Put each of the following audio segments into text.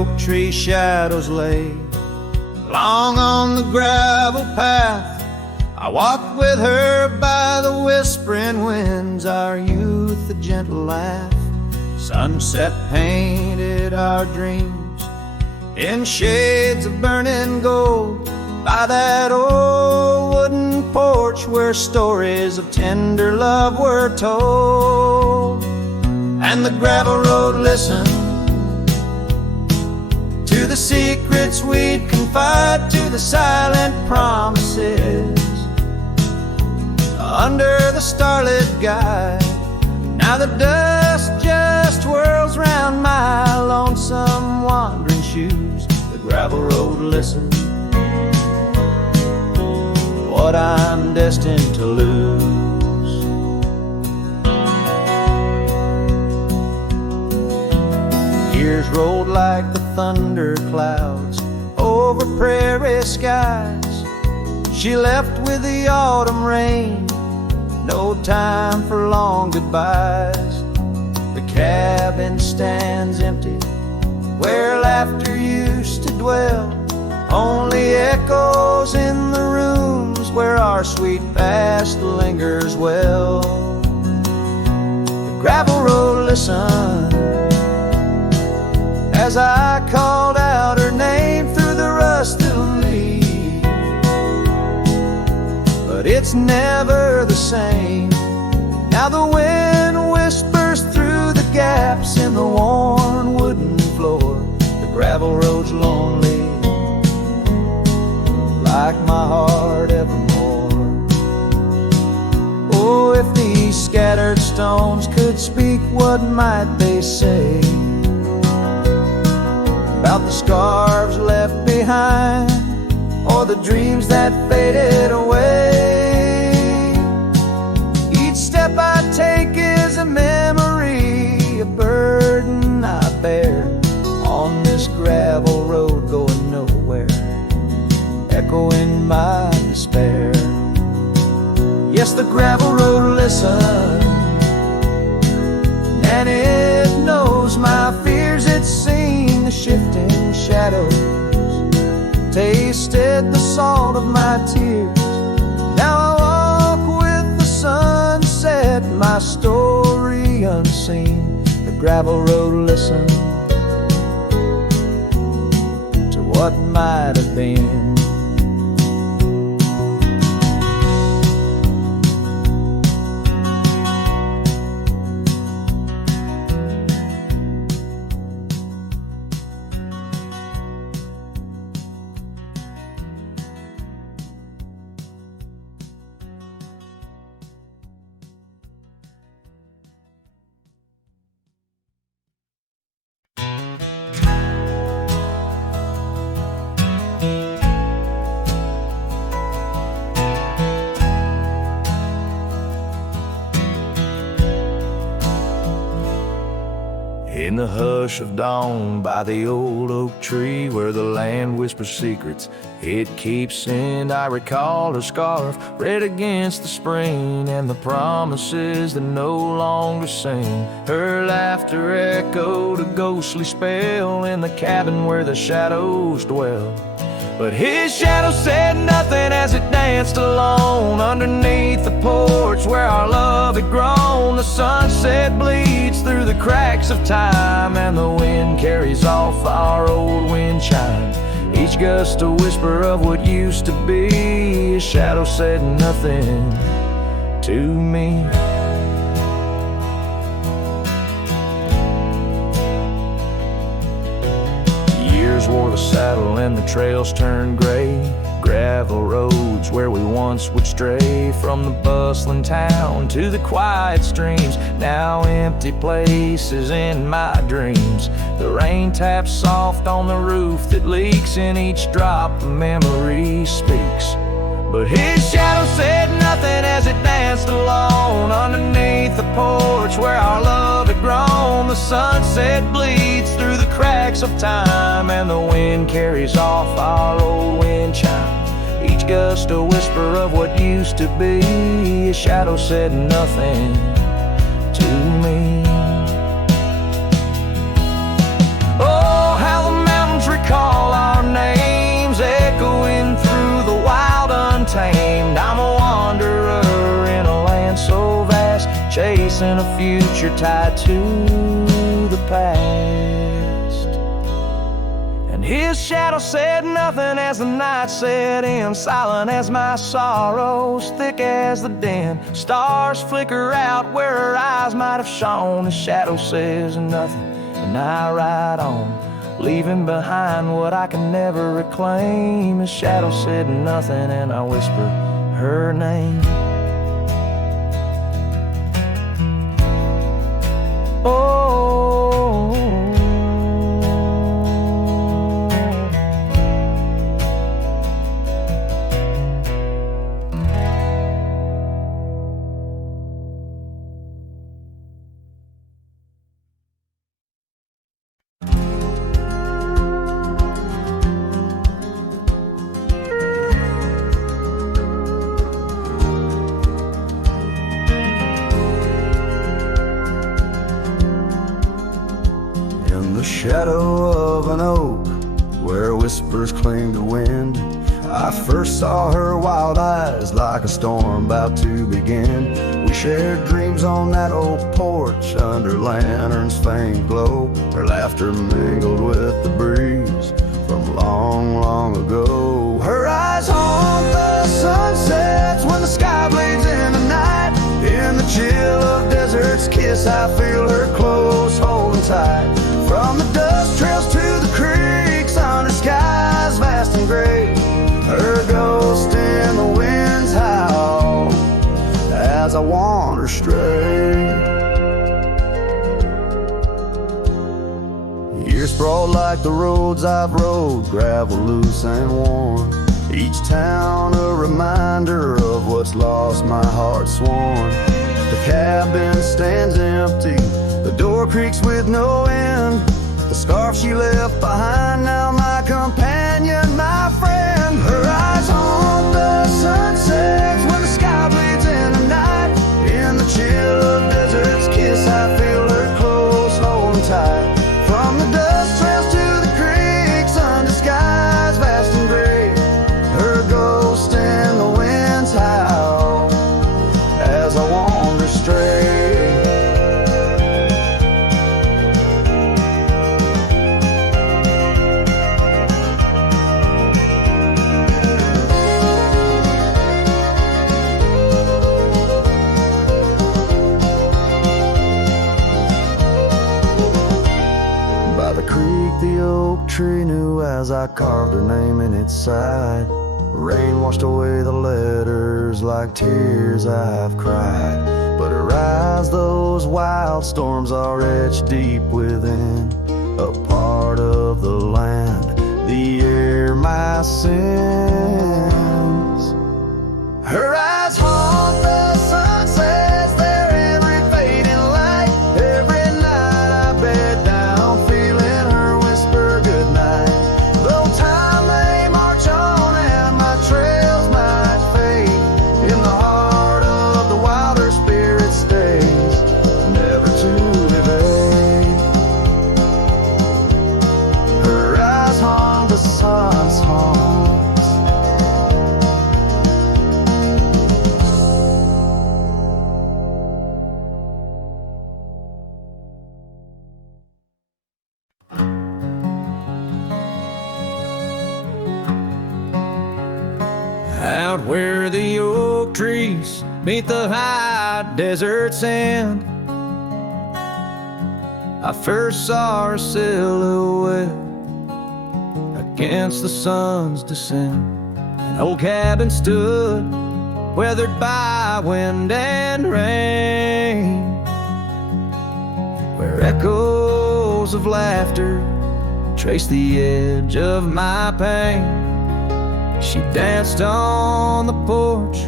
oak tree shadows lay long on the gravel path. I walked with her by the whispering winds, our youth a gentle laugh. Sunset painted our dreams in shades of burning gold by that old wooden porch where stories of tender love were told. And the gravel road listened to the secrets we'd confide, to the silent promises under the starlit guide. Now the dust just whirls round my lonesome wandering shoes. The gravel road listens what I'm destined to lose. Years rolled like the thunder clouds over prairie skies. She left with the autumn rain, no time for long goodbyes. The cabin stands empty where laughter used to dwell, only echoes in the rooms where our sweet past lingers well. The gravel road listened as I called out her name through the rusted leaves, but it's never the same. Now the wind whispers through the gaps in the worn wooden floor. The gravel road's lonely, like my heart evermore. Oh, if these scattered stones could speak, what might they say about the scars left behind, or the dreams that faded away? Each step I take is a memory, a burden I bear on this gravel road going nowhere, echoing my despair. Yes, the gravel road listens, and it knows my fears. It's seen the shifting shadows, tasted the salt of my tears. Now I walk with the sunset, my story unseen. The gravel road listens to what might have been. In the hush of dawn by the old oak tree where the land whispers secrets it keeps in, I recall her scarf red against the spring and the promises that no longer sing. Her laughter echoed a ghostly spell in the cabin where the shadows dwell. But his shadow said nothing as it danced alone underneath the porch where our love had grown. The sunset bleeds through the cracks of time, and the wind carries off our old wind chime. Each gust a whisper of what used to be. His shadow said nothing to me. Wore the saddle and the trails turned gray. Gravel roads where we once would stray, from the bustling town to the quiet streams, now empty places in my dreams. The rain taps soft on the roof that leaks, in each drop a memory speaks. But his shadow said nothing as it danced alone underneath the porch where our love had grown. The sunset bleeds through the cracks of time, and the wind carries off our old wind chime. Each gust a whisper of what used to be. His shadow said nothing to me. Oh, how the chasing a future tied to the past. And his shadow said nothing as the night set in, silent as my sorrows, thick as the den. Stars flicker out where her eyes might have shone. His shadow says nothing, and I ride on, leaving behind what I can never reclaim. His shadow said nothing, and I whispered her name. Oh, the shadow of an oak where whispers cling to wind, I first saw her wild eyes like a storm about to begin. We shared dreams on that old porch under lanterns' faint glow. Her laughter mingled with the breeze from long, long ago. Her eyes haunt the sunsets when the sky bleeds in the night. In the chill of desert's kiss, I feel her close, holding tight. From the dust trails to the creeks, under skies vast and gray, her ghost in the wind's howl as I wander stray. Years sprawled like the roads I've rode, gravel loose and worn. Each town a reminder of what's lost, my heart sworn. The cabin stands empty, the door creaks with no end. The scarf she left behind, now my companion, my friend. Her eyes haunt the sunsets when the sky bleeds in the night. In the chill of desert's kiss, I feel her close, holding tight. From the dust trails to the creeks, under skies vast and gray, her ghost in the wind's howl as I wander stray. The oak tree knew as I carved her name in its side. Rain washed away the letters like tears I've cried. But her eyes, those wild storms are etched deep within, a part of the land, the air, my sins. Her eyes haunt the sunsets, their every fading light. Every night I bed down, feeling her whisper goodnight. Though time may march on and my trails might fade, in the heart of the wilder spirit stays, never to evade. Her eyes haunt the sun's haunts. Out where the oak trees meet the high desert sand, I first saw her silhouette against the sun's descent. An old cabin stood, weathered by wind and rain, where echoes of laughter traced the edge of my pain. She danced on the porch,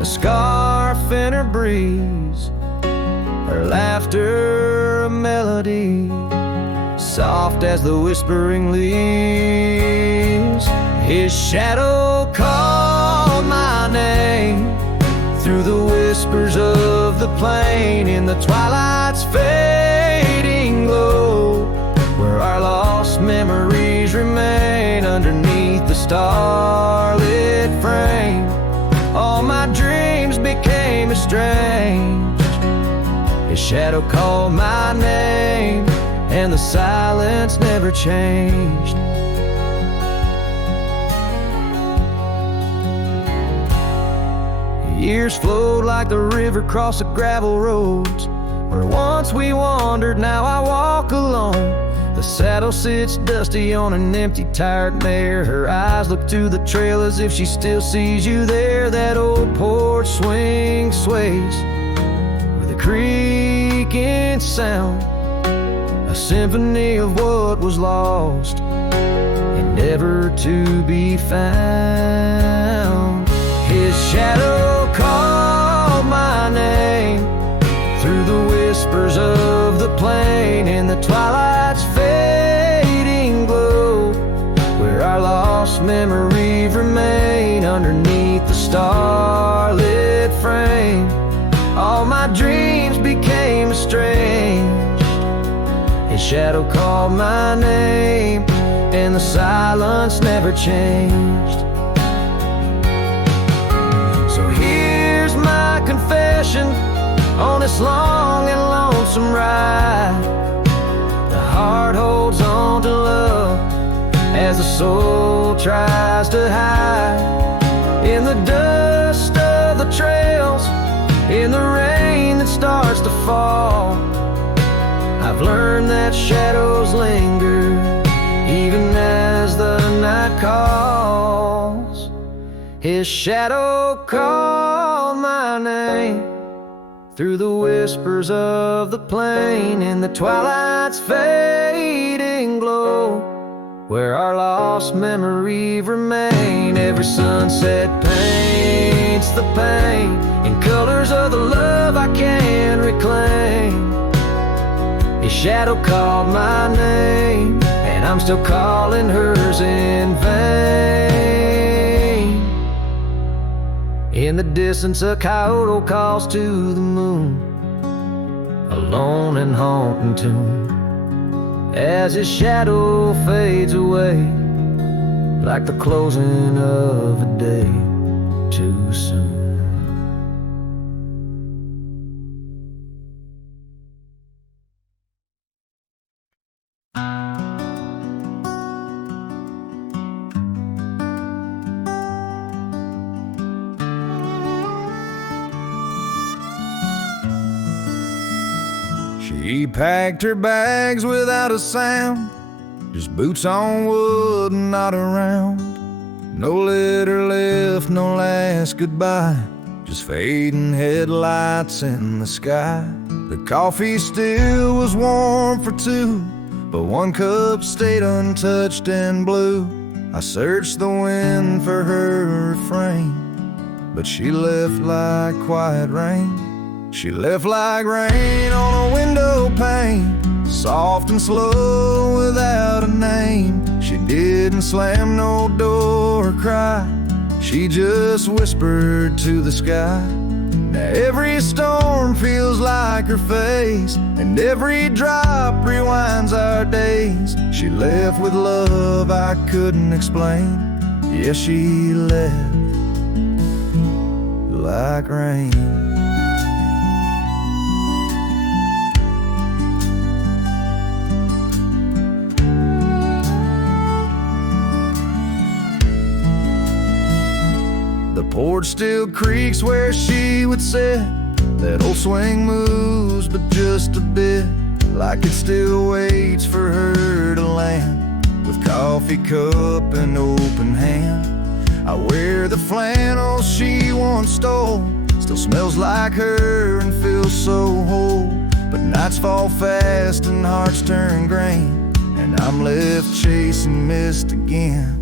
a scarf in her breeze, her laughter a melody, soft as the whispering leaves. His shadow called my name through the whispers of the plain, in the twilight's fading glow, where our lost memories remain underneath the starlit frame. All my dreams became estranged shadow called my name, and the silence never changed. Years flowed like the river across the gravel roads, where once we wandered, now I walk alone. The saddle sits dusty on an empty, tired mare. Her eyes look to the trail as if she still sees you there. That old porch swing sways with a creaking sound, a symphony of what was lost and never to be found. His shadow called my name through the whispers of the plain, in the twilight's fading glow, where our lost memories remain. Underneath the starlit frame, all my dreams became estranged. His shadow called my name, and the silence never changed. So here's my confession on this long and lonesome ride. The heart holds on to love as the soul tries to hide in the dust of the trails, in the rain that starts to fall. I've learned that shadows linger even as the night calls. His shadow called my name through the whispers of the plain, in the twilight's fading glow, where our lost memories remain. Every sunset paints the pain in colors of the love I can't reclaim. His shadow called my name, and I'm still calling hers in vain. In the distance, a coyote calls to the moon, a lone and haunting tune, as his shadow fades away like the closing of a day too soon. She packed her bags without a sound, just boots on wood and not around. No letter left, no last goodbye, just fading headlights in the sky. The coffee still was warm for two, but one cup stayed untouched and blue. I searched the wind for her refrain, but she left like quiet rain. She left like rain on a window pane, soft and slow without a name. She didn't slam no door or cry, she just whispered to the sky. Now every storm feels like her face, and every drop rewinds our days. She left with love I couldn't explain. Yes, she left like rain. The porch still creaks where she would sit. That old swing moves, but just a bit, like it still waits for her to land. With coffee cup and open hand, I wear the flannel she once stole. Still smells like her and feels so whole. But nights fall fast and hearts turn grain, and I'm left chasing mist again.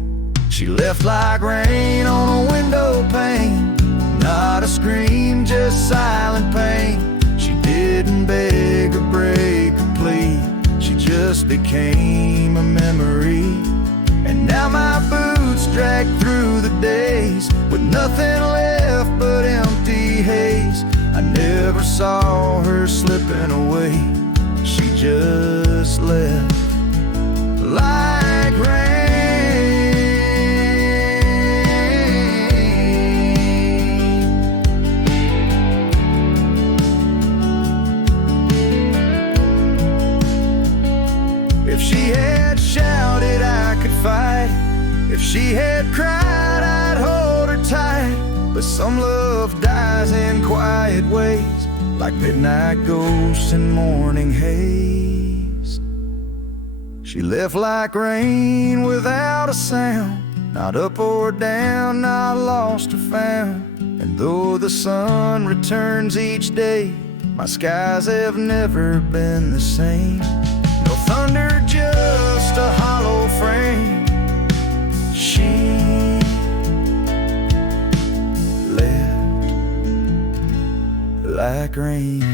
She left like rain on a window pane, not a scream, just silent pain. She didn't beg or break or plead, she just became a memory. And now my boots drag through the days, with nothing left but empty haze. I never saw her slipping away, she just left like rain. Some love dies in quiet ways, like midnight ghosts in morning haze. She left like rain without a sound, not up or down, not lost or found. And though the sun returns each day, my skies have never been the same. No thunder, just a hollow frame. She left like rain.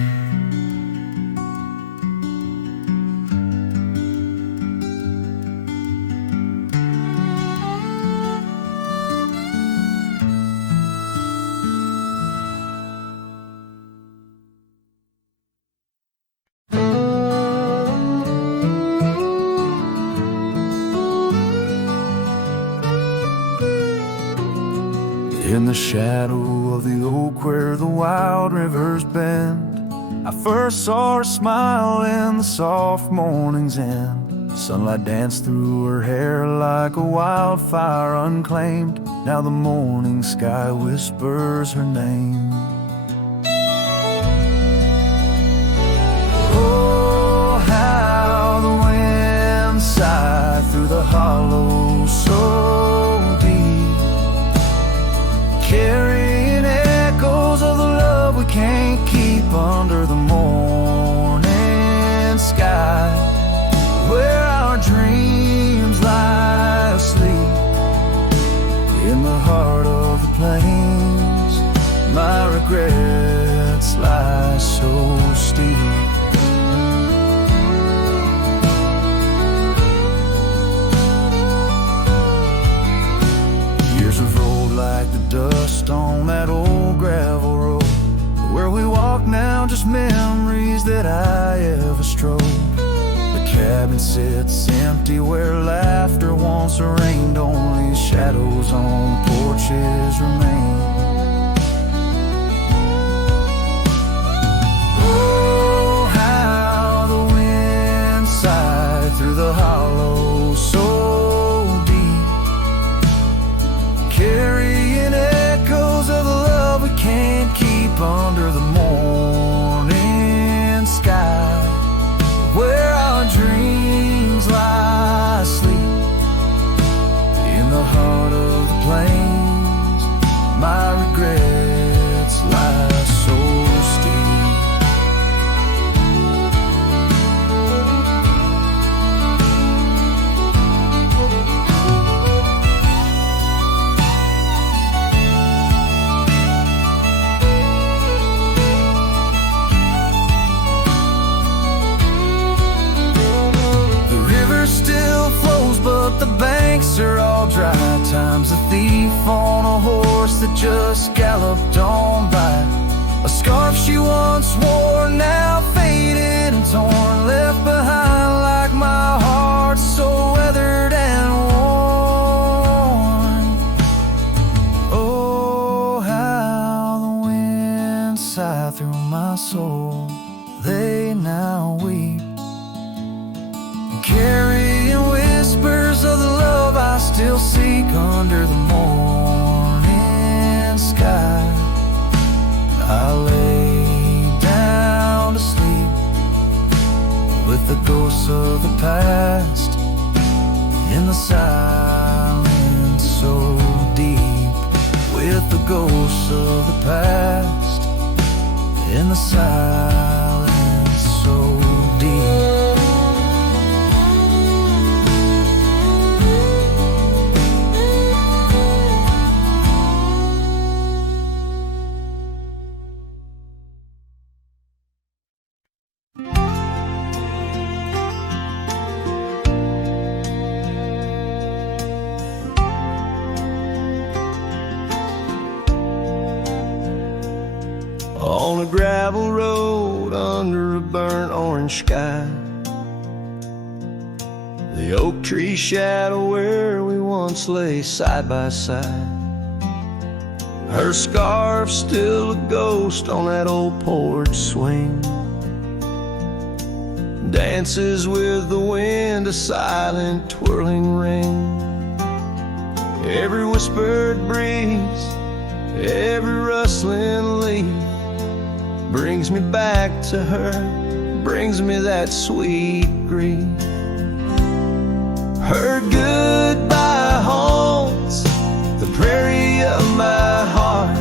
In the shadow of the oak where the wild rivers bend, I first saw her smile in the soft morning's end. Sunlight danced through her hair like a wildfire unclaimed. Now the morning sky whispers her name. Oh, how the wind sighed through the hollow so deep, carrying echoes of the love we can't keep under the morning sky, where our dreams lie asleep in the heart of the plains. My regrets lie so steep. Like the dust on that old gravel road, where we walk now, just memories that I ever strode. The cabin sits empty where laughter once reigned, only shadows on porches remain. Oh, how the wind sighed through the hollow so deep, carrying echoes of the love we can't keep under the morning sky, where our dreams lie asleep in the heart of the plains. My regrets lie so steep. Still flows, but the banks are all dry. Time's a thief on a horse that just galloped on by. A scarf she once wore, now faded and torn, left behind like my heart, so weathered and worn. Oh, how the wind sighed through my soul. They now weep, carrying whispers of the love I still seek under the morning sky. I lay down to sleep with the ghosts of the past in the silence so deep, with the ghosts of the past in the silence so deep. On a gravel road under a burnt orange sky, the oak tree shadow where we once lay side by side. Her scarf still a ghost on that old porch swing, dances with the wind, a silent twirling ring. Every whispered breeze Every rustling leaf brings me back to her, brings me that sweet grief. Her goodbye haunts the prairie of my heart.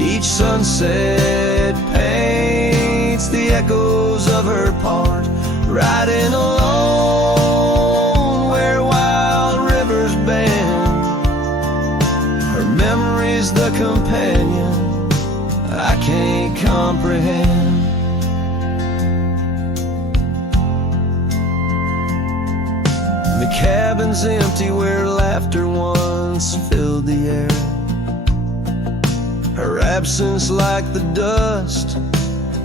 Each sunset paints the echoes of her part. Riding alone where wild rivers bend, her memory's the companion I can't comprehend. The cabin's empty where laughter once filled the air. Her absence, like the dust,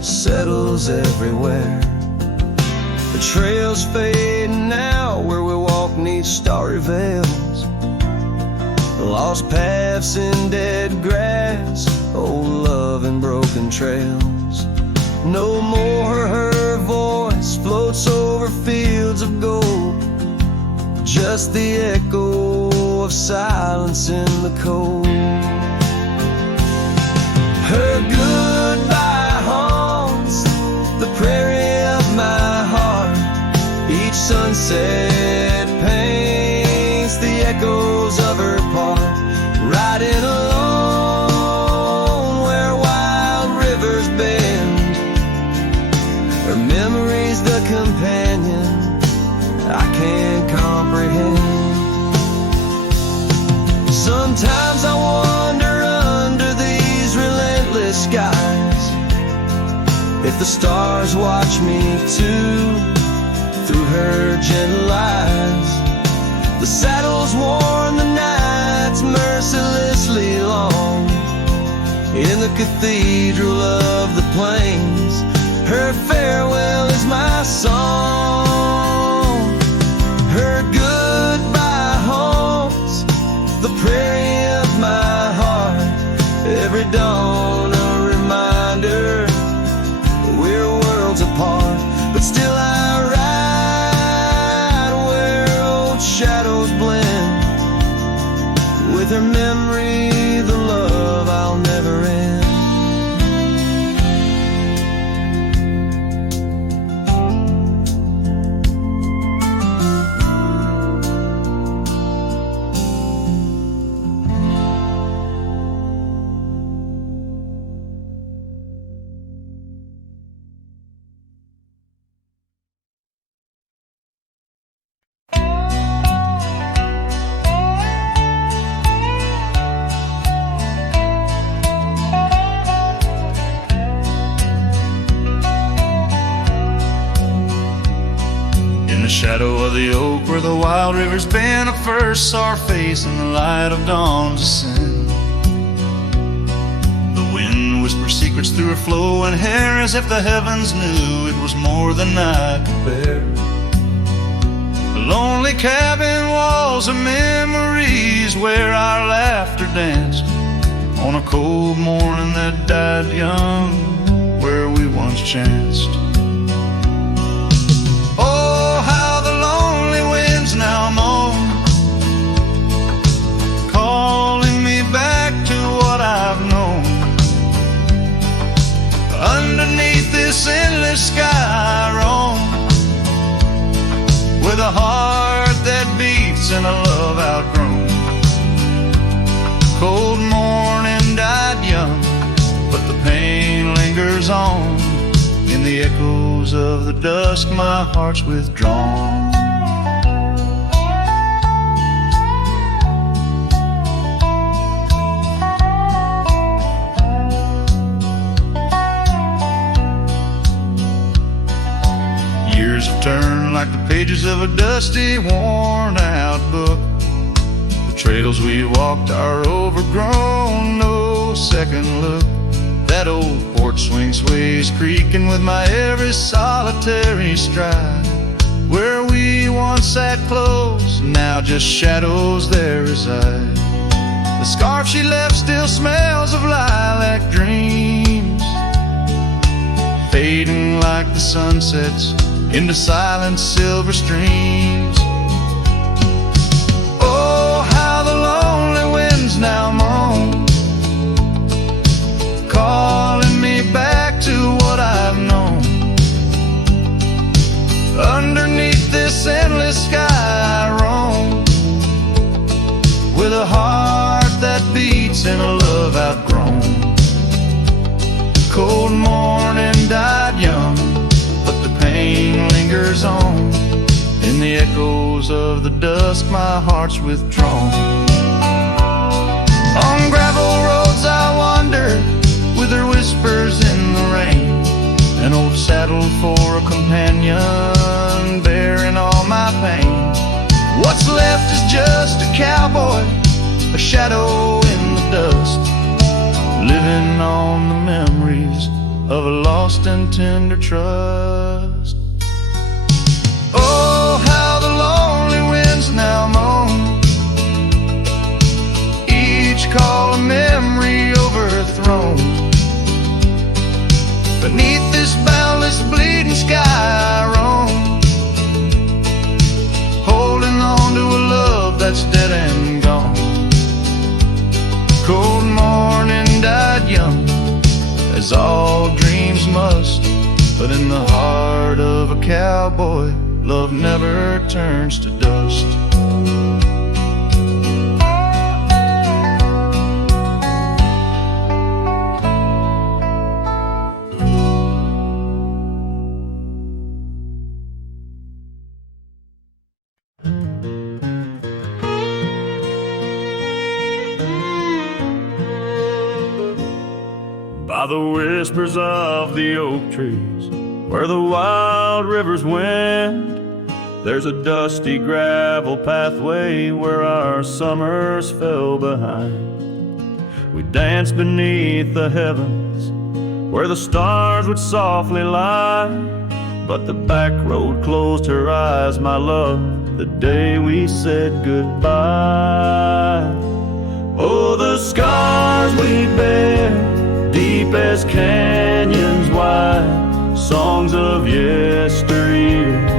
settles everywhere. The trails fade now where we walk neath starry veils. Lost paths in dead grass, old love and broken trails. No more her voice floats over fields of gold, just the echo of silence in the cold. Her goodbye haunts the prairie of my heart. Each sunset paints the echoes of her part. Riding alone where wild rivers bend, her memory's the companion I can't comprehend. Sometimes I wonder under these relentless skies if the stars watch me too through her gentle eyes. The saddle's worn, the night's mercilessly long. In the cathedral of the plains, her farewell is my song. Her goodbye haunts the prairie of my heart. Every dawn a reminder we're worlds apart, but still I ride where old shadows blend. With her memory, the love I'll never end. Shadow of the oak where the wild rivers bend, I first saw her face in the light of dawn's ascent. The wind whispered secrets through her flowing hair, as if the heavens knew it was more than I could bear. The lonely cabin walls of memories where our laughter danced on a cold morning that died young, where we once chanced. Now moan, calling me back to what I've known. Underneath this endless sky I roam, with a heart that beats and a love outgrown. Cold morning died young, but the pain lingers on. In the echoes of the dusk my heart's withdrawn. Turn like the pages of a dusty, worn-out book. The trails we walked are overgrown, no second look. That old porch swing sways creaking with my every solitary stride. Where we once sat close, now just shadows there reside. The scarf she left still smells of lilac dreams, fading like the sunsets into silent silver streams. Oh, how the lonely winds now moan, in a love outgrown. Cold morning died young, but the pain lingers on. In the echoes of the dusk, my heart's withdrawn. On gravel roads I wander, with her whispers in the rain. An old saddle for a companion, bearing all my pain. What's left is just a cowboy, a shadow in the dust, living on the memories of a lost and tender trust. Oh, how the lonely winds now moan, each call a memory overthrown. Beneath this boundless bleeding sky I roam, holding on to a love that's dead and gone. Cold morning died young, as all dreams must, but in the heart of a cowboy, love never turns to dust. By the whispers of the oak trees, where the wild rivers wend, there's a dusty gravel pathway where our summers fell behind. We danced beneath the heavens, where the stars would softly lie, but the back road closed her eyes, my love, the day we said goodbye. Oh, the scars we bear, deep as canyons wide, songs of yesteryears,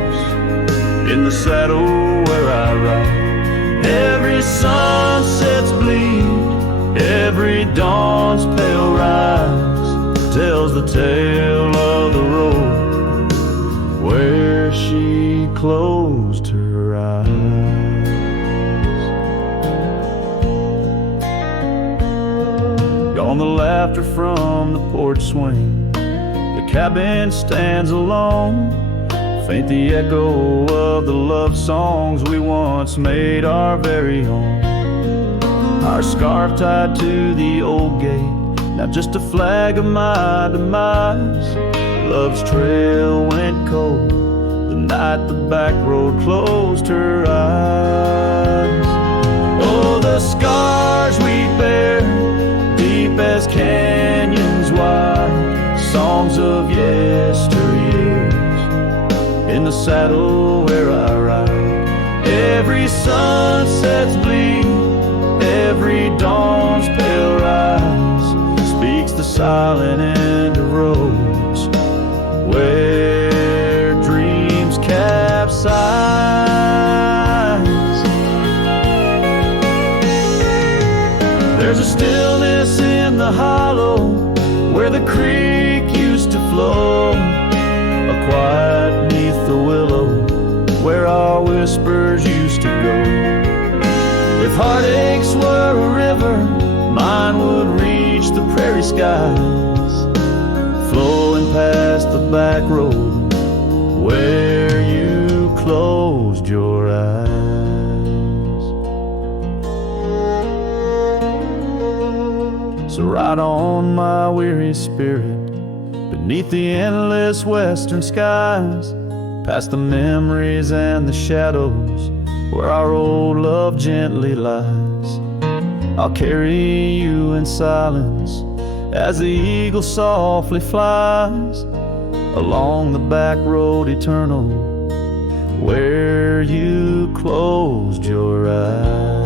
in the saddle where I ride. Every sunset's bleed, every dawn's pale rise, tells the tale of the road where she closed her eyes. Gone the laughter from the porch swing, the cabin stands alone, faint the echo of the love songs we once made our very own. Our scarf tied to the old gate, now just a flag of my demise. Love's trail went cold the night the back road closed her eyes. Oh, the scars we bear, deep as canyons wide, songs of yesteryears, in the saddle where I ride. Every sunset's bleed, every dawn's pale rise, speaks the silent end of roads where dreams capsize. There's a stillness in the hollow where the creek used to flow, a quiet neath the willow where our whispers used to go. If heartaches were a river, mine would reach the prairie skies, flowing past the back road where you closed your eyes. So ride on, my weary spirit, beneath the endless western skies, past the memories and the shadows where our old love gently lies. I'll carry you in silence as the eagle softly flies along the back road eternal where you closed your eyes.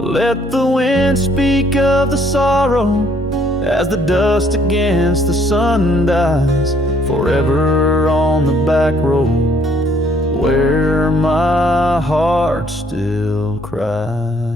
Let the wind speak of the sorrow as the dust against the sun dies, forever on the back road where my heart still cries.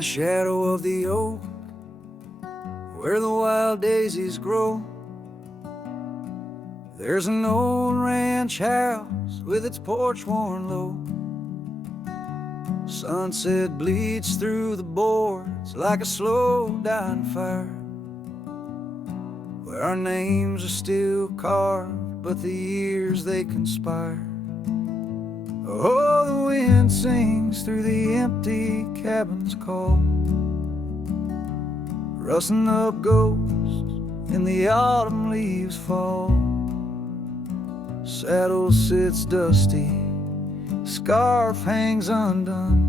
the shadow of the oak, where the wild daisies grow, there's an old ranch house with its porch worn low. Sunset bleeds through the boards like a slow dying fire, where our names are still carved, but the years they conspire. Oh, the wind sings through the empty cabin's call, rustling up ghosts in the autumn leaves fall. Saddle sits dusty, scarf hangs undone,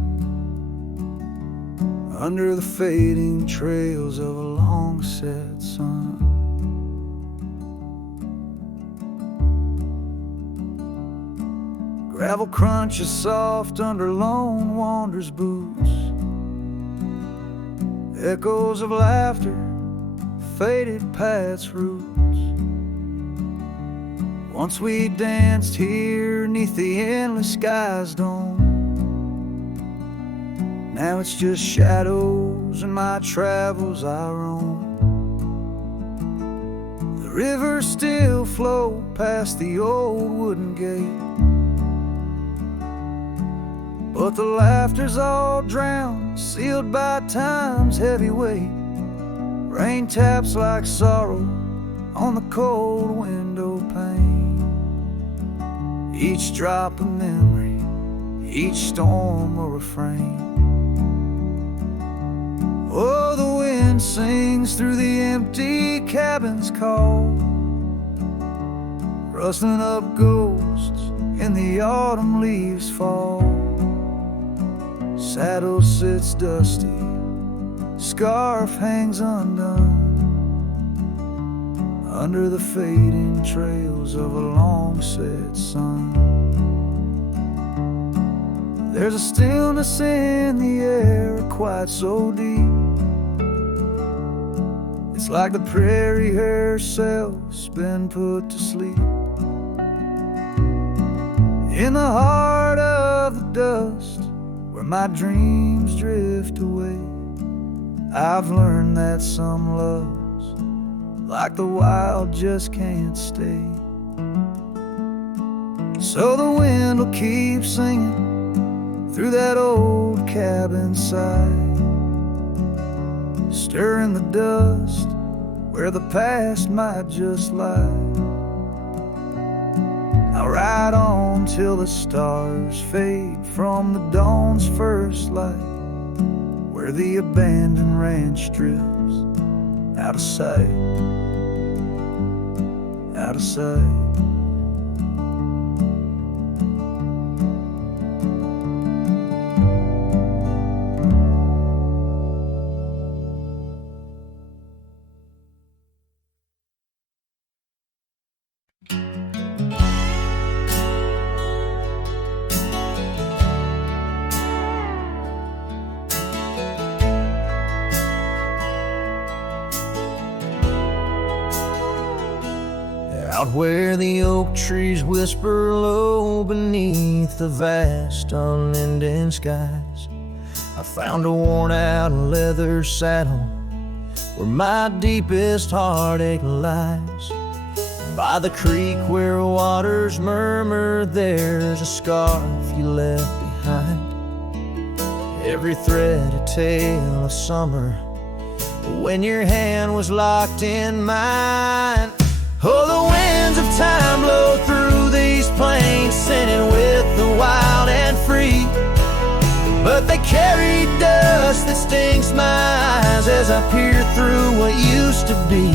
under the fading trails of a long set sun. Gravel crunches soft under lone wanderer's boots, echoes of laughter faded past roots. Once we danced here neath the endless sky's dome, now it's just shadows and my travels I roam. The rivers still flow past the old wooden gate, but the laughter's all drowned, sealed by time's heavy weight. Rain taps like sorrow on the cold window pane, each drop a memory, each storm a refrain. Oh, the wind sings through the empty cabin's call, rustling up ghosts in the autumn leaves fall. Saddle sits dusty, scarf hangs undone, under the fading trails of a long set sun. There's a stillness in the air quite so deep, it's like the prairie herself's been put to sleep. In the heart of the dust, where my dreams drift away, I've learned that some loves, like the wild, just can't stay. So the wind will keep singing through that old cabin side, stirring the dust where the past might just lie. I'll ride on till the stars fade from the dawn's first light, where the abandoned ranch drifts out of sight, out of sight. Out where the oak trees whisper low beneath the vast unending skies, I found a worn-out leather saddle where my deepest heartache lies. By the creek where waters murmur, there's a scarf you left behind. Every thread a tale of summer when your hand was locked in mine. Oh, the winds of time blow through these plains, singing with the wild and free, but they carry dust that stings my eyes as I peer through what used to be.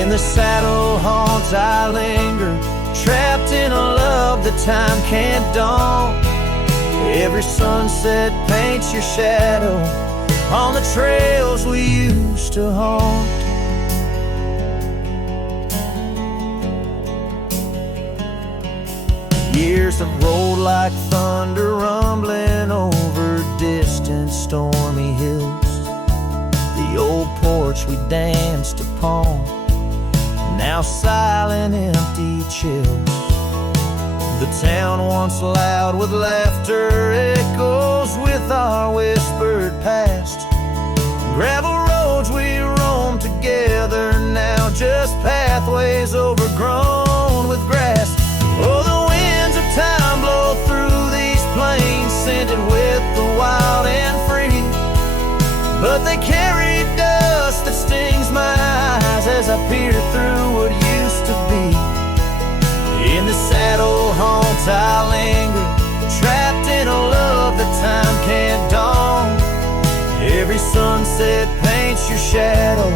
In the saddle haunts I linger, trapped in a love that time can't dawn. Every sunset paints your shadow on the trails we used to haunt. Years have rolled like thunder, rumbling over distant stormy hills. The old porch we danced upon, now silent, empty chills. The town once loud with laughter echoes memories with our whispered past. Gravel roads we roam together now, just pathways overgrown with grass. Oh, the winds of time blow through these plains, scented with the wild and free. But they carry dust that stings my eyes as I peer through what used to be. In the sad old haunts I linger, trapped in a love that time can't dawn. Every sunset paints your shadow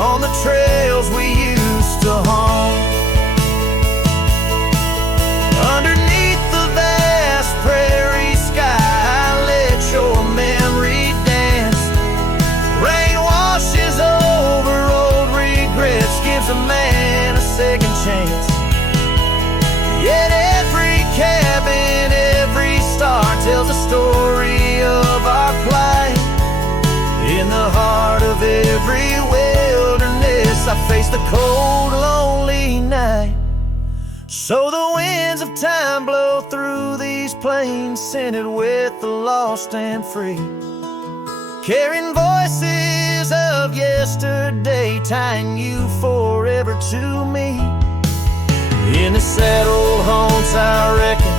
on the trails we used to haunt. Underneath the vast prairie sky, let your memory dance. Rain washes over old regrets, gives a man a second chance. Yet every cabin, every star tells a story of our plight. In the heart of every wilderness, I face the cold, lonely night. So the winds of time blow through these plains, scented with the lost and free, carrying voices of yesterday, tying you forever to me. In the sad old haunts I reckon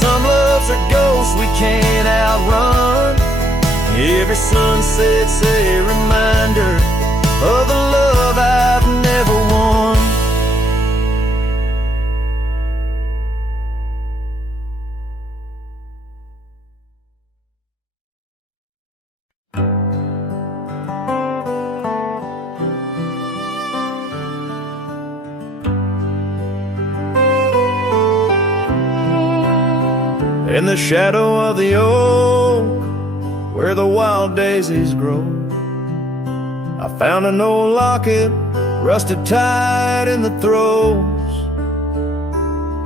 some loves are ghosts we can't outrun. Every sunset's a reminder of the love I've never won. In the shadow of the oak, where the wild daisies grow, I found an old locket, rusted tight in the throes.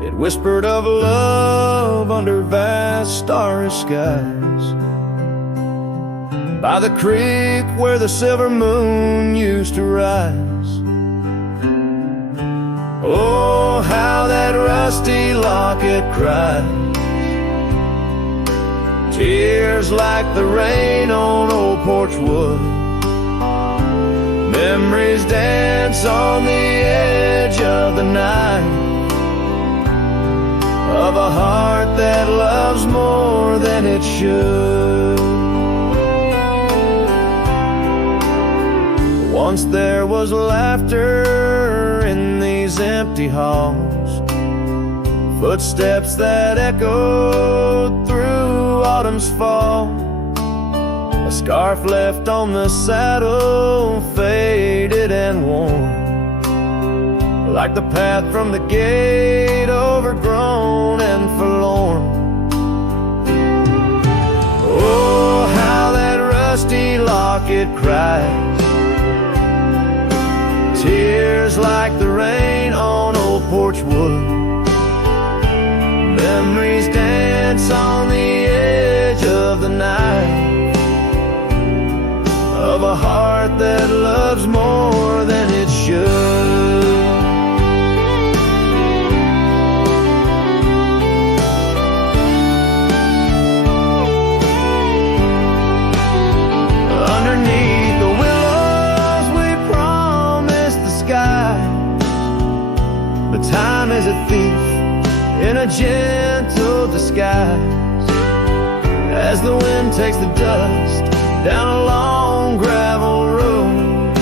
It whispered of love under vast starry skies, by the creek where the silver moon used to rise. Oh, how that rusty locket cries, tears like the rain on old porch wood. Memories dance on the edge of the night, of a heart that loves more than it should. Once there was laughter in these empty halls, footsteps that echoed through autumn's fall. A scarf left on the saddle, faded and worn, like the path from the gate, overgrown and forlorn. Oh, how that rusty locket cries, tears like the rain on old porch wood. Memories dance on the edge of the night, of a heart that loves more than it should. Underneath the willows we promised the sky, but time is a thief in a gentle disguise. As the wind takes the dust down a long gravel road,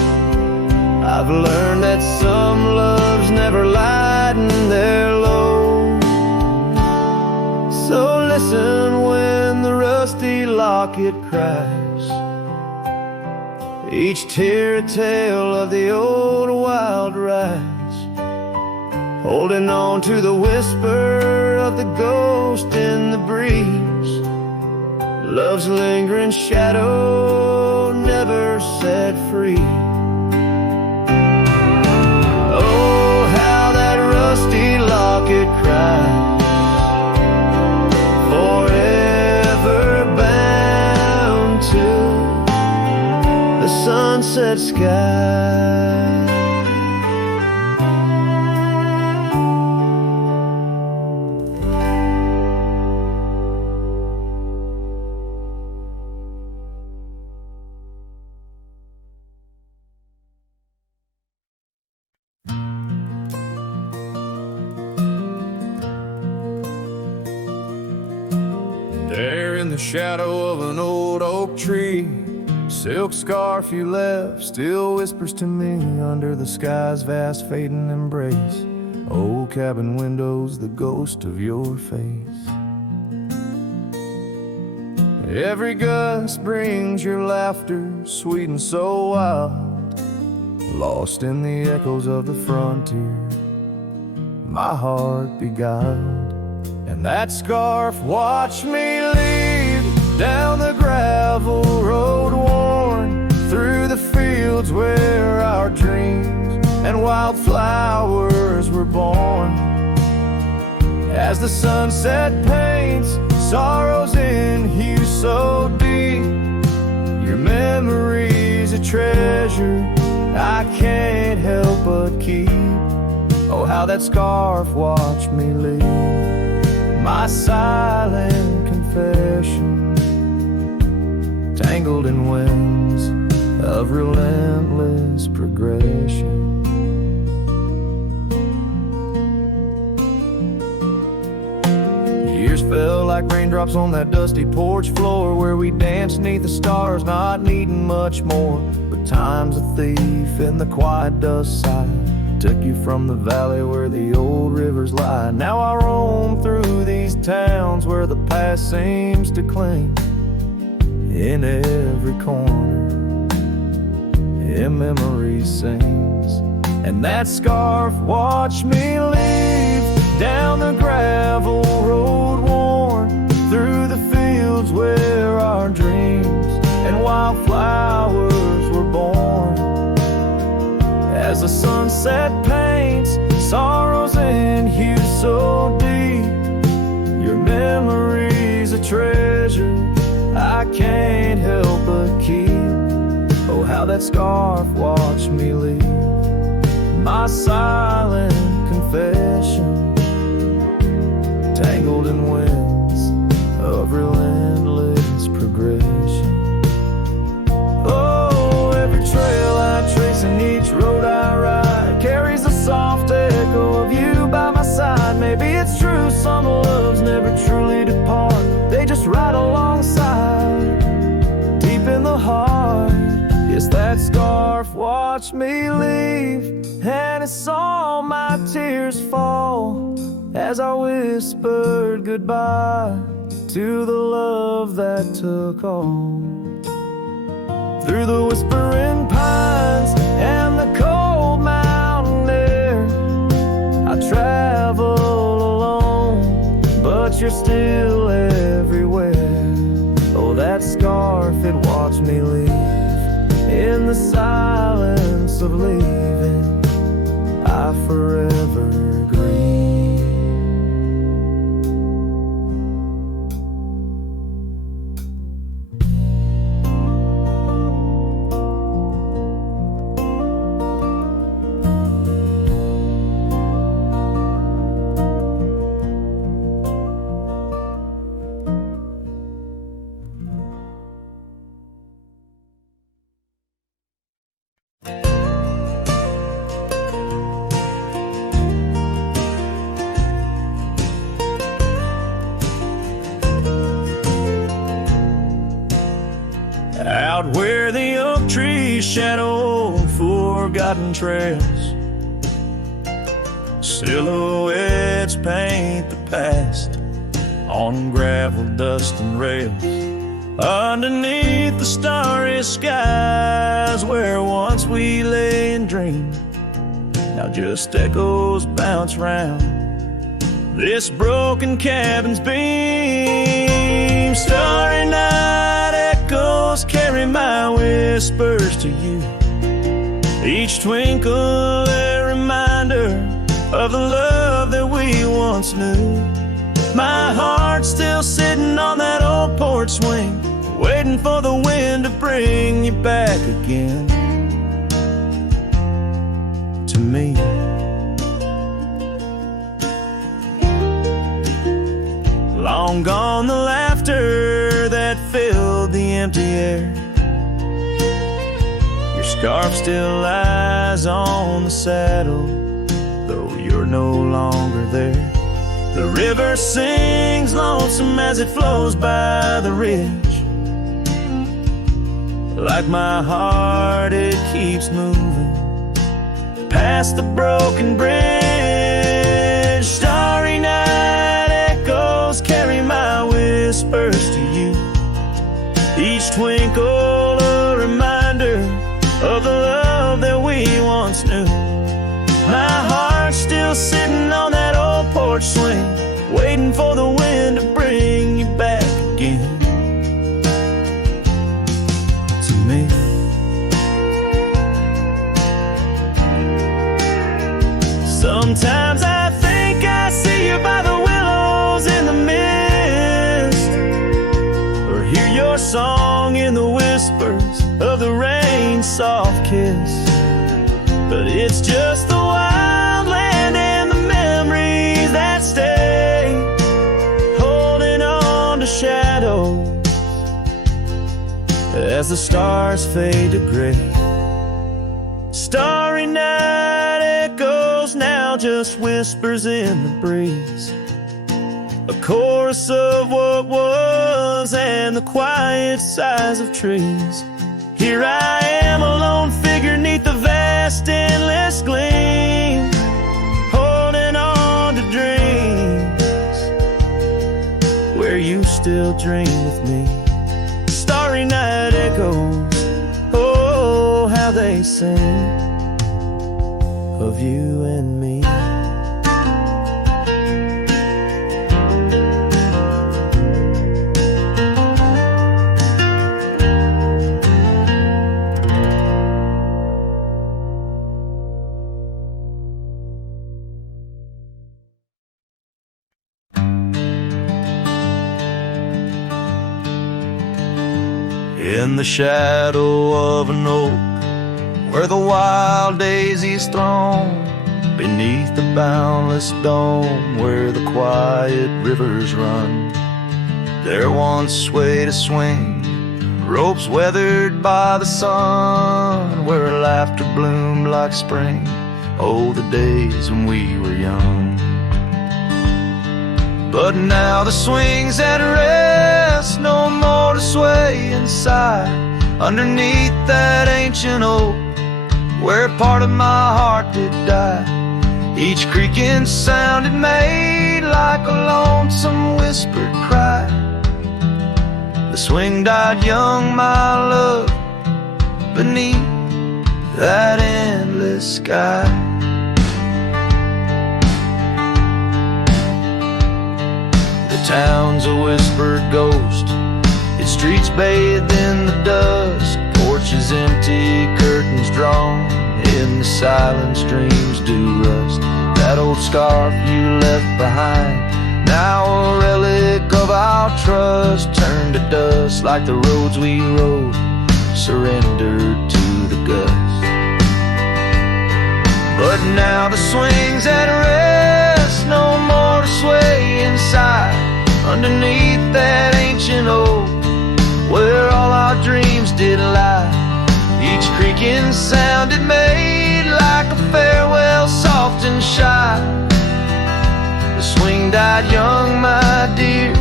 I've learned that some loves never lighten their load. So listen when the rusty locket cries, each tear a tale of the old wild ride, holding on to the whisper of the ghost in the breeze. Love's lingering shadow never set free. Oh, how that rusty locket cries, forever bound to the sunset sky. in the shadow of an old oak tree. Silk scarf you left still whispers to me under the sky's vast fading embrace. Old cabin windows, the ghost of your face. Every gust brings your laughter, sweet and so wild, lost in the echoes of the frontier, my heart beguiled. And that scarf watched me leave down the gravel road, worn through the fields where our dreams and wildflowers were born. As the sunset paints sorrows in hue so deep, your memory's a treasure I can't help but keep. Oh, how that scarf watched me leave, my silent confession, tangled in winds of relentless progression. Years fell like raindrops on that dusty porch floor where we danced neath the stars, not needing much more. But time's a thief in the quiet dust side, took you from the valley where the old rivers lie. Now I roam through these towns where the past seems to cling. In every corner, in memory sings. And that scarf watched me leave down the gravel road, worn through the fields where our dreams and wildflowers were born. As the sunset paints sorrows in hue so deep, your memory's a treasure I can't help but keep. Oh, how that scarf watched me leave, my silent confession, tangled in winds of relentless progression. Oh, every trail I trace and each road I ride carries a soft echo of you by my side. Maybe it's true, some loves never truly depart, they just ride alongside, deep in the heart. Yes, that scarf watched me leave, and it saw my tears fall as I whispered goodbye to the love that took all. Through the whispering pines and the cold mountain air, I travel alone, but you're still everywhere. Oh, that scarf, it watched me leave in the silence of leaving, I forever grieve. Out where the oak trees shadow forgotten trails, silhouettes paint the past on gravel, dust, and rails. Underneath the starry skies where once we lay and dreamed, now just echoes bounce round this broken cabin's beam. Starry night echoes carry my whispers to you, each twinkle a reminder of the love that we once knew. My heart's still sitting on that old porch swing, waiting for the wind to bring you back again to me. Long gone the laughter that filled the empty air, your scarf still lies on the saddle, though you're no longer there. The river sings lonesome as it flows by the ridge. Like my heart, it keeps moving past the broken bridge. Starry night echoes carry my whispers to you. Each twinkle a reminder of the love that we once knew. My heart's still sitting on that old porch swing, waiting for the wind to bring you back again to me. Sometimes I think I see you by the willows in the mist, or hear your song in the whispers of the rain's soft kiss. But it's just the wild land and the memories that stay, holding on to shadows as the stars fade to gray. Starry night echoes now, just whispers in the breeze, a chorus of what was and the quiet sighs of trees. Here I am, a lone figure neath the vast endless gleam, holding on to dreams where you still dream with me. Starry night echoes, oh, how they sing of you and me. In the shadow of an oak, where the wild daisies throng, beneath the boundless dome, where the quiet rivers run, there once swayed a swing, ropes weathered by the sun, where laughter bloomed like spring. Oh, the days when we were young. But now the swing's at rest, no more to sway inside, underneath that ancient oak, where part of my heart did die. Each creaking sound it made like a lonesome whispered cry. The swing died young, my love, beneath that endless sky. The town's a whispered ghost, its streets bathed in the dust, porches empty, curtains drawn, in the silence dreams do rust. That old scarf you left behind, now a relic of our trust, turned to dust like the roads we rode, surrendered to the gust. But now the swing's at rest, no more to sway inside, underneath that ancient oak, where all our dreams did lie. Each creaking sound it made like a farewell, soft and shy. The swing died young, my dear,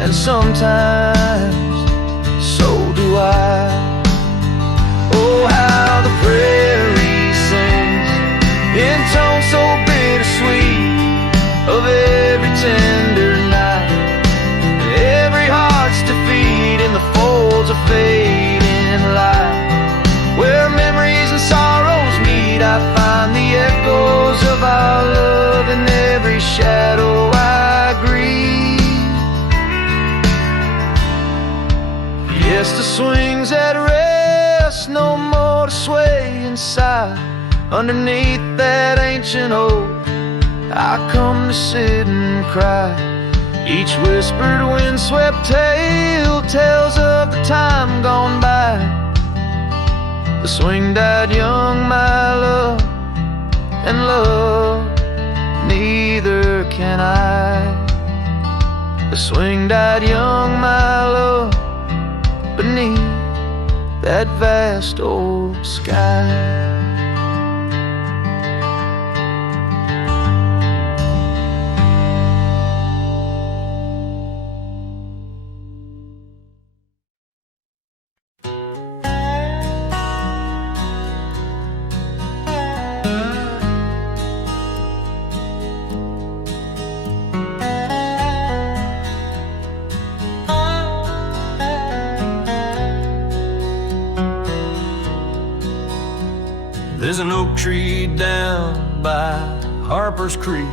and sometimes so do I. Oh, how the prairie sings in tones so bittersweet of every tender night, and every heart's defeat in the folds of fading light. Where memories and sorrows meet, I find the echoes of our love in every shadow I grieve. Yes, the swing's at rest, no more to sway inside, underneath that ancient oak, I come to sit and cry. Each whispered windswept tale tells of the time gone by. The swing died young, my love, and love neither can I. The swing died young, my love, beneath that vast old sky. There's an oak tree down by Harper's Creek.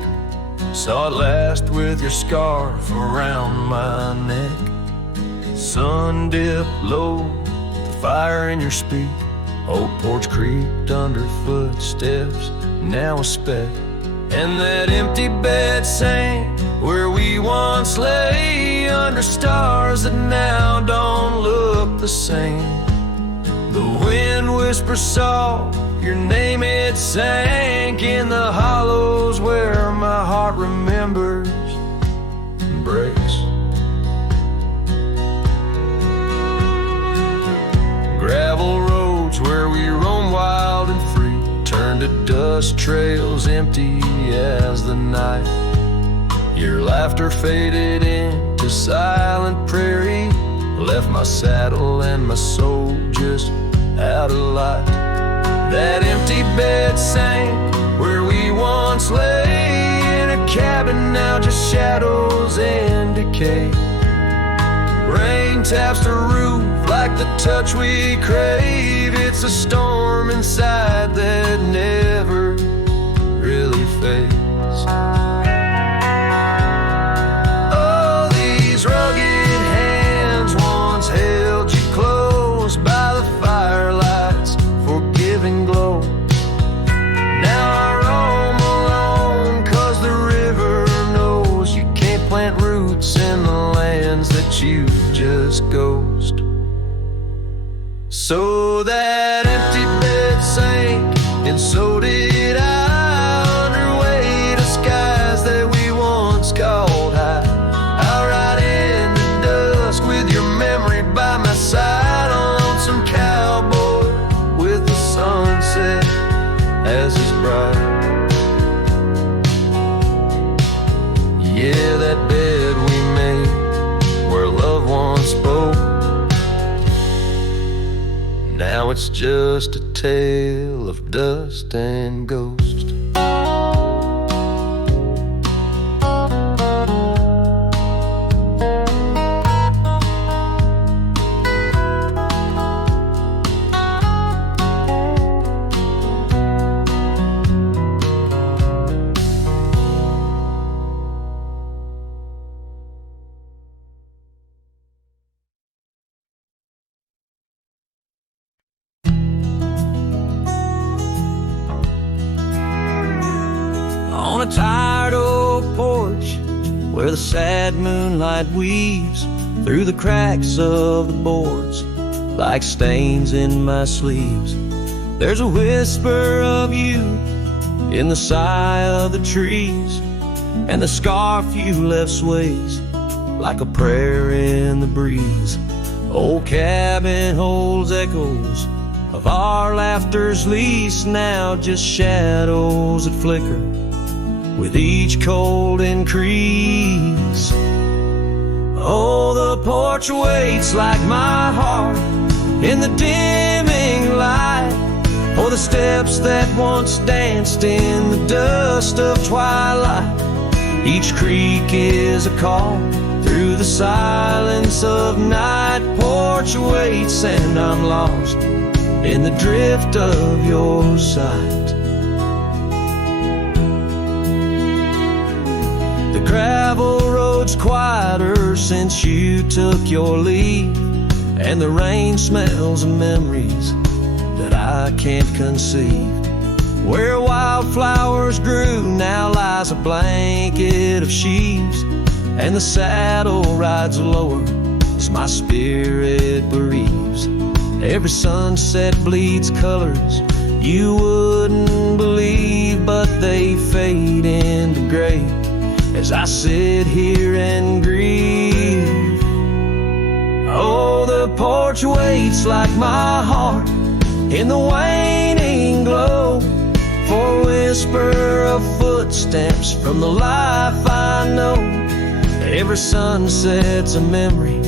Saw it last with your scarf around my neck. Sun dipped low, the fire in your speak. Old porch creaked under footsteps, now a speck. And that empty bed sang where we once lay, under stars that now don't look the same. The wind whispers soft, your name it sank in the hollows where my heart remembers and breaks. Gravel roads where we roam wild and free turn to dust trails empty as the night. Your laughter faded into silent prairie, left my saddle and my soul just out of light. That empty bed sank where we once lay, in a cabin now just shadows and decay. Rain taps the roof like the touch we crave. It's a storm inside that never really fades. Oh, these rugged hands once held you close by the firelight's forgiving glow. Now I roam alone 'cause the river knows you can't plant roots in the lands that you just ghost. So that empty bed sank, and so did I, under weight of skies that we once called high. I'll ride into dusk with your memory by my side, on lonesome cowboy with the sunset as his bride. Yeah, that bed we made where love once spoke, now it's just a tale of dust and ghost. On a tired old porch where the sad moonlight weaves through the cracks of the boards like stains in my sleeves, there's a whisper of you in the sigh of the trees, and the scarf you left sways like a prayer in the breeze. Old cabin holds echoes of our laughter's lease, now just shadows that flicker with each cold increase. Oh, the porch waits like my heart in the dimming light, for the steps that once danced in the dust of twilight. Each creak is a call through the silence of night. Porch waits and I'm lost in the drift of your sight. The gravel road's quieter since you took your leave, and the rain smells of memories that I can't conceive. Where wildflowers grew now lies a blanket of sheaves, and the saddle rides lower as my spirit bereaves. Every sunset bleeds colors you wouldn't believe, but they fade into gray as I sit here and grieve. Oh, the porch waits like my heart in the waning glow, for a whisper of footsteps from the life I know. Every sunset's a memory,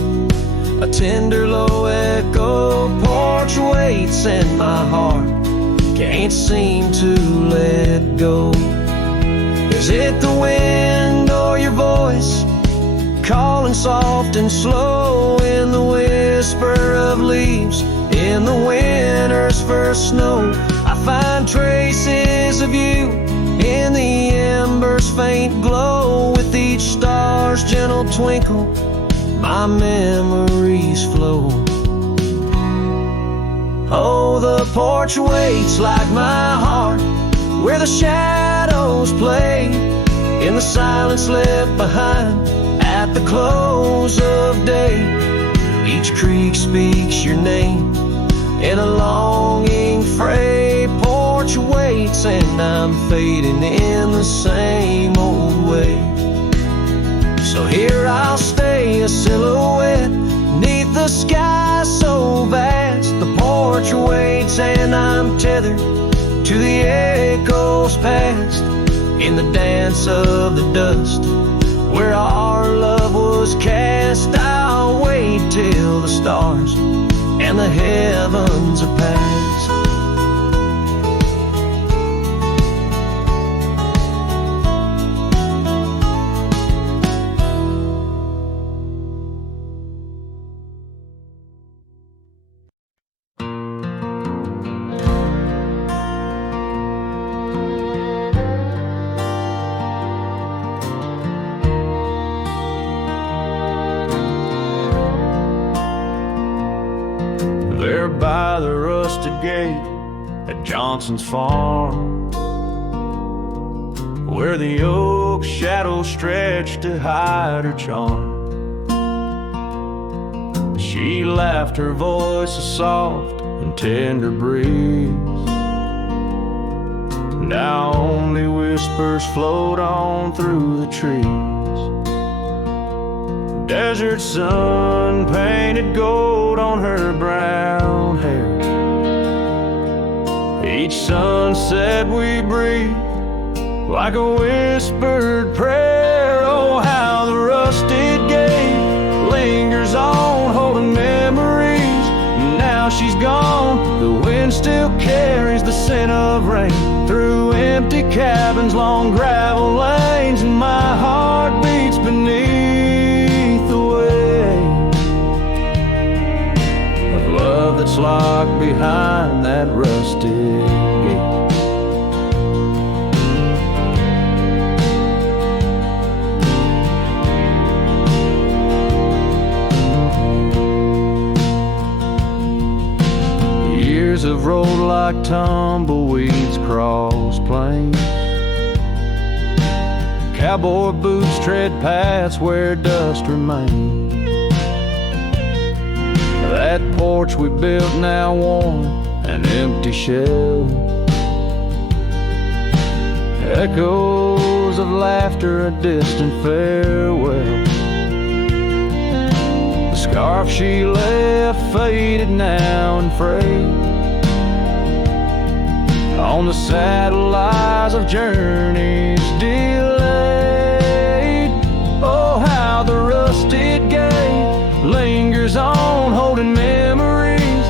a tender low echo. Porch waits and my heart can't seem to let go. Is it the wind or your voice calling soft and slow in the whisper of leaves in the winter's first snow? I find faint glow. With each star's gentle twinkle, my memories flow. Oh, the porch waits like my heart, where the shadows play, in the silence left behind at the close of day. Each creek speaks your name in a longing fray. Porch waits and I'm fading in the same old way. So here I'll stay, a silhouette neath the sky so vast. The porch waits and I'm tethered to the echoes past. In the dance of the dust where our love was cast, I'll wait till the stars and the heavens are past. There by the rusted gate at Johnson's farm, where the oak shadows stretch to hide her charm, she laughed, her voice a soft and tender breeze. Now only whispers float on through the trees. Desert sun painted gold on her brown hair. Each sunset we breathe like a whispered prayer. Oh, how the rusted gate lingers on, holding memories. Now she's gone, the wind still carries the scent of rain through empty cabins, long gravel lanes, and my heart beats beneath that's locked behind that rusted gate. Years have rolled like tumbleweeds across plains. Cowboy boots tread paths where dust remains. That porch we built now worn, an empty shell. Echoes of laughter, a distant farewell. The scarf she left faded now and frayed. On the saddle lies of journeys delayed. Oh, how the rusted gate lingers on, holding memories.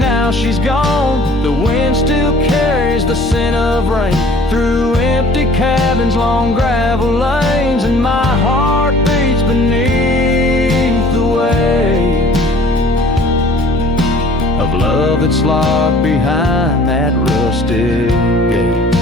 Now she's gone, the wind still carries the scent of rain through empty cabins, long gravel lanes, and my heart beats beneath the weight of love that's locked behind that rusted gate.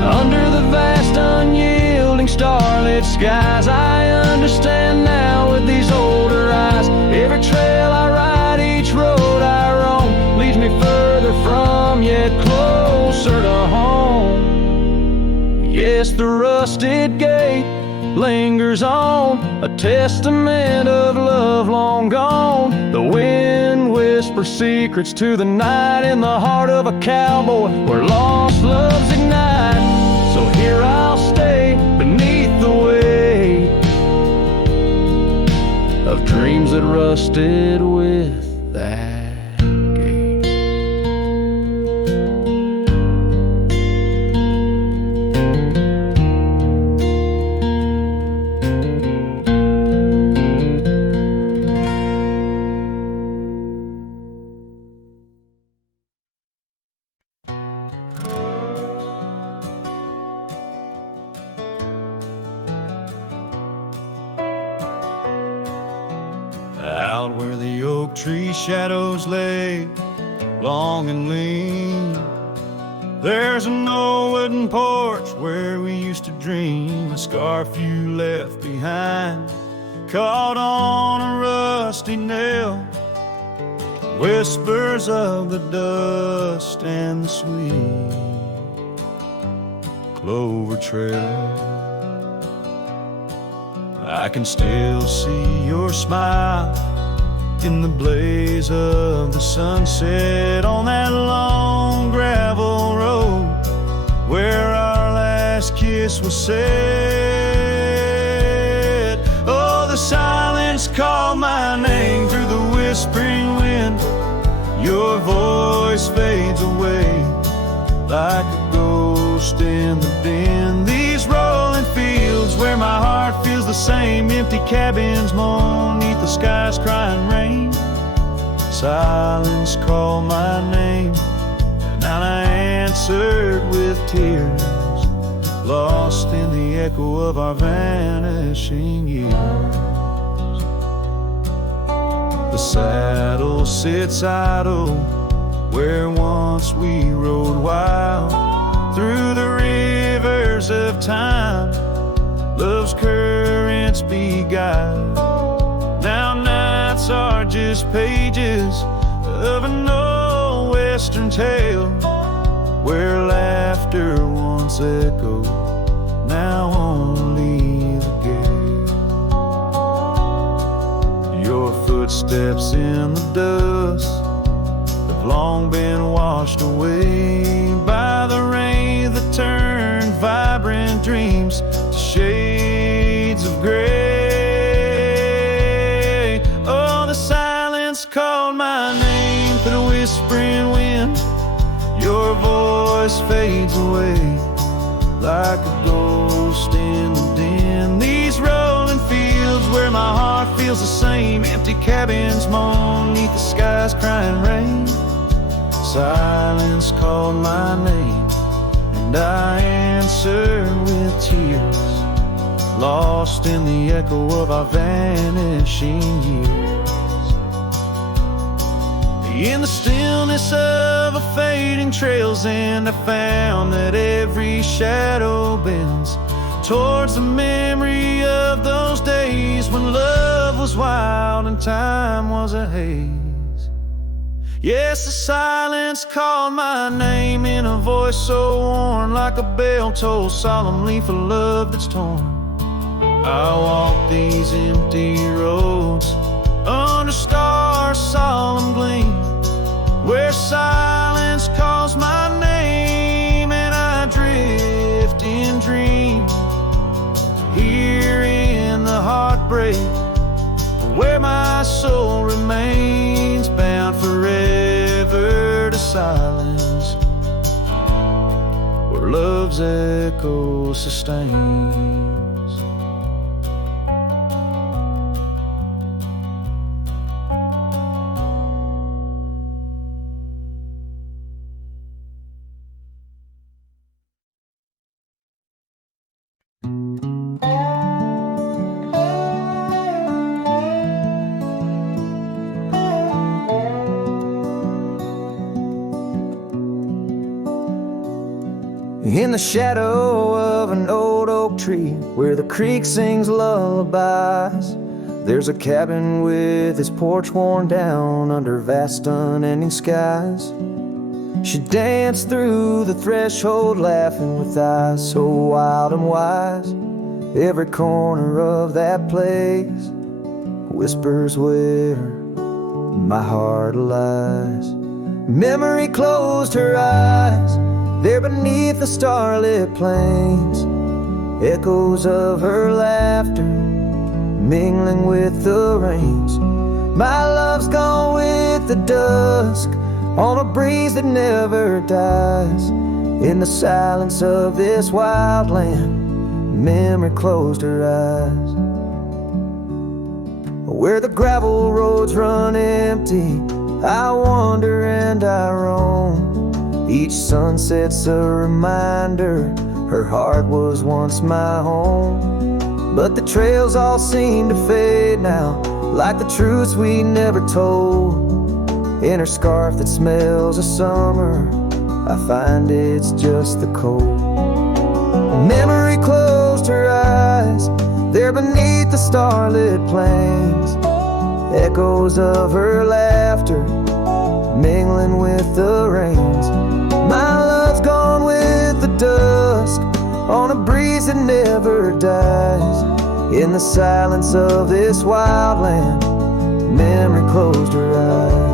Under the vast unyielding starlit skies, I understand now with these older eyes. Every trail I ride, each road I roam, leads me further from, yet closer to home. Yes, the rusted gate lingers on, a testament of love long gone. The wind whispers secrets to the night in the heart of a cowboy where lost loves ignite. So here I'll stay beneath the weight of dreams that rusted with that gate. Out where the oak tree shadows lay, long and lean. There's an old wooden porch where we used to dream, a scarf you left behind, caught on a rusty nail. Whispers of the dust and the sweet clover trail. I can still see your smile in the blaze of the sunset on that long gravel road where our last kiss was said. Oh, the silence called my name through the whispering wind. Your voice fades away like a ghost in the din. These rolling fields where my heart feels the same, empty cabins moan neath the sky's crying rain. Silence called my name, and I answered with tears, lost in the echo of our vanishing years. The saddle sits idle where once we rode wild through the rivers of time. Love's currents beguiled. Now nights are just pages of an old western tale where laughter once echoed, now only the gale. Your footsteps in the dust have long been washed away by the rain that turned vibrant dreams to shades of gray. Oh, the silence called my name through the whispering wind. Your voice fades away like a ghost in the din. These rolling fields where my heart feels the same, empty cabins moan neath the sky's crying rain. Silence called my name, and I answered with tears, lost in the echo of our vanishing years. In the stillness of a fading trail's end, I found that every shadow bends towards the memory of those days when love was wild and time was a haze. Yes, the silence called my name in a voice so worn, like a bell toll solemnly for love that's torn. I walk these empty roads under stars' solemn gleam, where silence calls my name and I drift in dream. Here in the heartbreak, where my soul remains bound forever to silence, where love's echo sustains. In the shadow of an old oak tree where the creek sings lullabies, there's a cabin with its porch worn down under vast unending skies. She danced through the threshold laughing with eyes so wild and wise. Every corner of that place whispers where my heart lies. Memory closed her eyes there beneath the starlit plains, echoes of her laughter mingling with the rains. My love's gone with the dusk on a breeze that never dies. In the silence of this wild land, memory closed her eyes. Where the gravel roads run empty, I wander and I roam. Each sunset's a reminder her heart was once my home. But the trails all seem to fade now, like the truths we never told. In her scarf that smells of summer, I find it's just the cold. Memory closed her eyes, there beneath the starlit plains. Echoes of her laughter mingling with the rains. My love's gone with the dusk on a breeze that never dies. In the silence of this wild land, memory closed her eyes.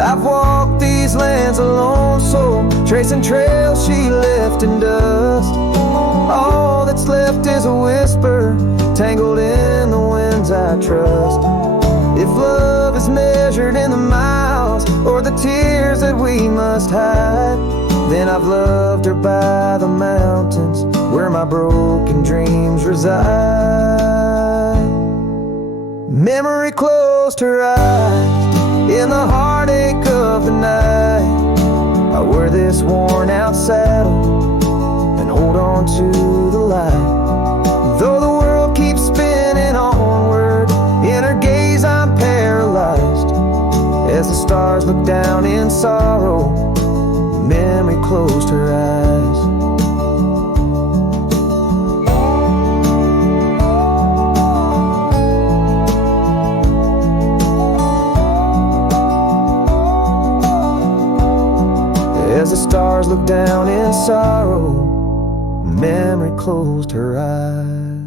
I've walked these lands alone, so tracing trails she left in dust. All that's left is a whisper, tangled in the winds I trust. If love is measured in the miles, or the tears that we must hide, then I've loved her by the mountains, where my broken dreams reside. Memory closed her eyes, in the heartache of the night. I wear this worn out saddle and hold on to the light. Though the world keeps spinning onward, in her gaze I'm paralyzed. As the stars look down in sorrow, memory closed her eyes. As the stars look down in sorrow, memory closed her eyes.